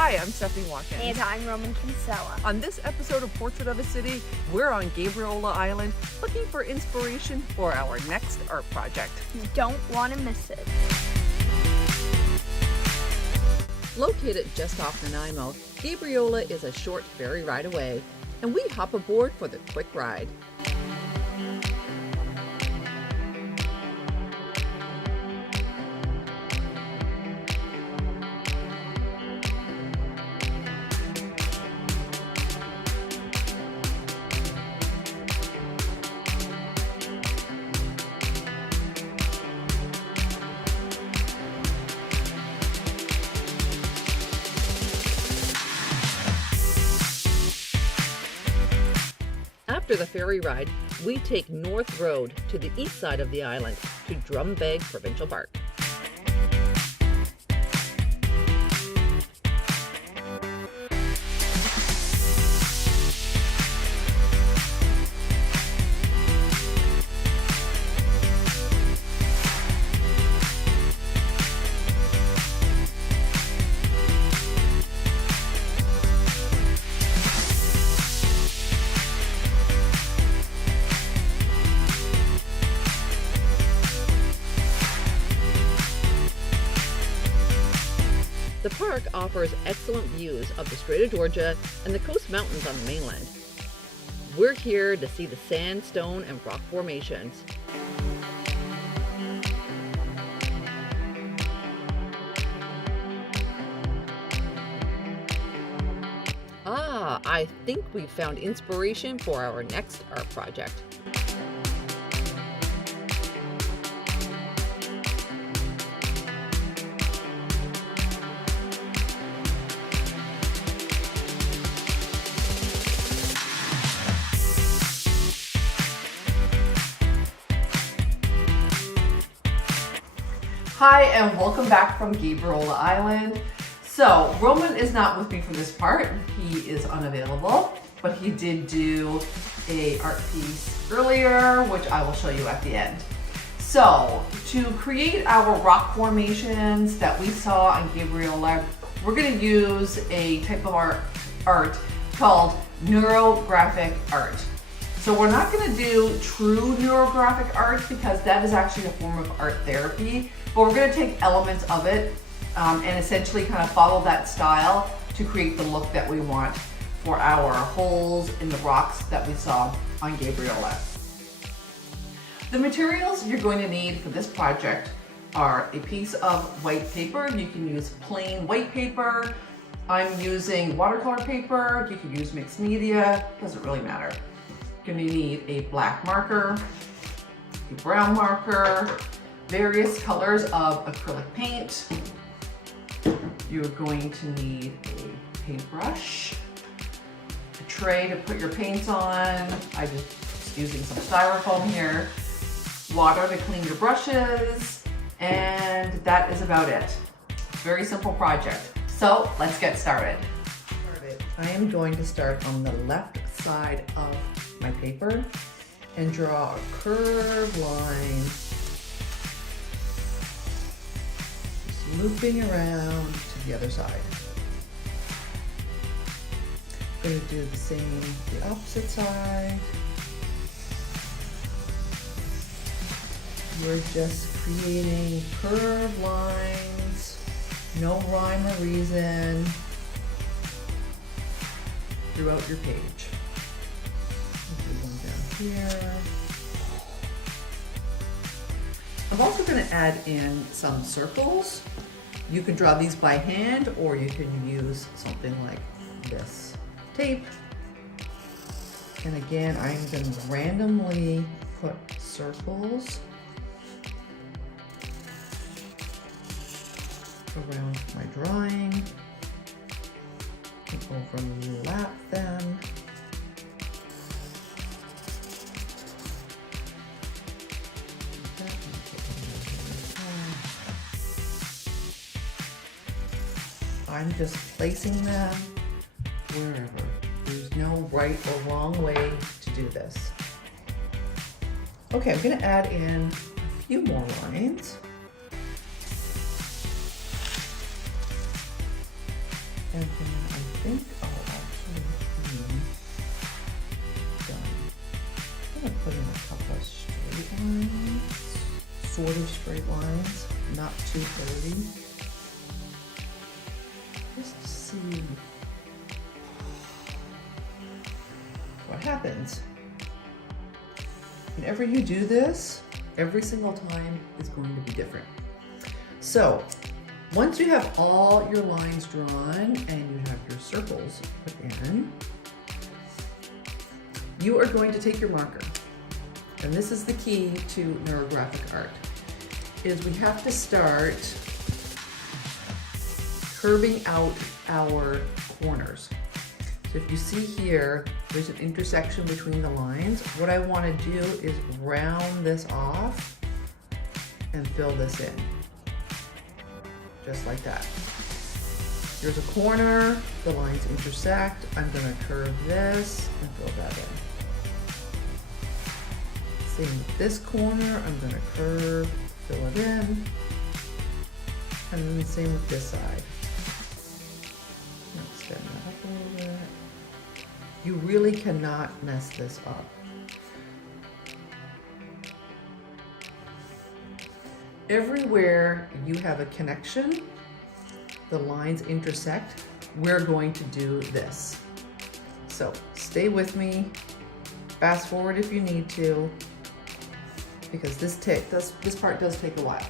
Hi, I'm Stephanie Watkins. And I'm Roman Kinsella. On this episode of Portrait of a City, we're on Gabriola Island looking for inspiration for our next art project. You don't want to miss it. Located just off Nanaimo, Gabriola is a short ferry ride away, and we hop aboard for the quick ride. After the ferry ride, we take North Road to the east side of the island to Drumbag Provincial Park. The park offers excellent views of the Strait of Georgia and the Coast Mountains on the mainland. We're here to see the sandstone and rock formations. I think we found inspiration for our next art project. Hi, and welcome back from Gabriola Island. So, Roman is not with me for this part. He is unavailable, but he did do a art piece earlier, which I will show you at the end. So, to create our rock formations that we saw on Gabriola, we're going to use a type of art called neurographic art. So we're not going to do true neurographic art because that is actually a form of art therapy, but we're going to take elements of it and essentially kind of follow that style to create the look that we want for our holes in the rocks that we saw on Gabriola. The materials you're going to need for this project are a piece of white paper. You can use plain white paper. I'm using watercolor paper. You can use mixed media, doesn't really matter. You're going to need a black marker, a brown marker, various colors of acrylic paint. You're going to need a paintbrush, a tray to put your paints on. I'm just using some styrofoam here, water to clean your brushes, and that is about it. Very simple project. So let's get started. I am going to start on the left side of my paper and draw a curved line, just looping around to the other side. I'm going to do the same the opposite side. We're just creating curved lines, no rhyme or reason throughout your page. Here. I'm also going to add in some circles. You can draw these by hand or you can use something like this tape. And again, I'm going to randomly put circles around my drawing and overlap them. I'm just placing them wherever. There's no right or wrong way to do this. Okay, I'm going to add in a few more lines. And then I think I'll actually be done. I'm gonna put in a couple of straight lines, sort of straight lines, not too curvy. Just to see what happens. Whenever you do this, every single time is going to be different. So once you have all your lines drawn and you have your circles put in, you are going to take your marker. And this is the key to neurographic art, is we have to start curving out our corners. So if you see here, there's an intersection between the lines. What I want to do is round this off and fill this in. Just like that. Here's a corner, the lines intersect. I'm gonna curve this and fill that in. Same with this corner, I'm gonna curve, fill it in. And then the same with this side. Extend that up a little bit. You really cannot mess this up. Everywhere you have a connection, the lines intersect, we're going to do this. So stay with me, fast forward if you need to, because this part does take a while.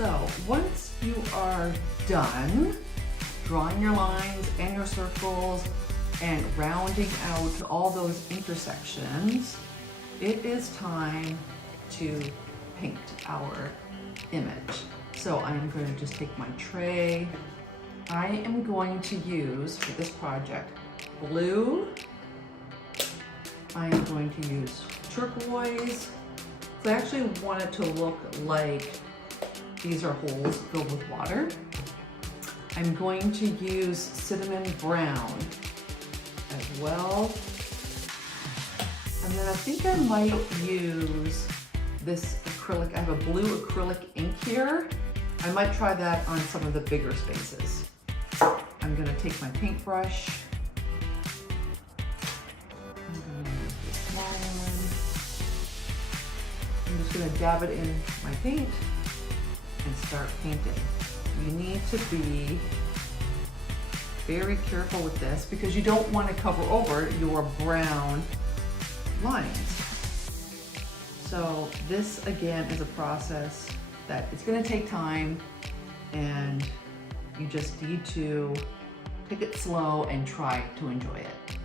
So once you are done drawing your lines and your circles and rounding out all those intersections, it is time to paint our image. So I'm going to just take my tray. I am going to use, for this project, blue. I am going to use turquoise. So I actually want it to look like these are holes filled with water. I'm going to use cinnamon brown as well. And then I think I might use this acrylic. I have a blue acrylic ink here. I might try that on some of the bigger spaces. I'm gonna take my paintbrush. I'm gonna use this small one. I'm just gonna dab it in my paint and start painting. You need to be very careful with this because you don't want to cover over your brown lines. So this again is a process that it's going to take time, and you just need to take it slow and try to enjoy it.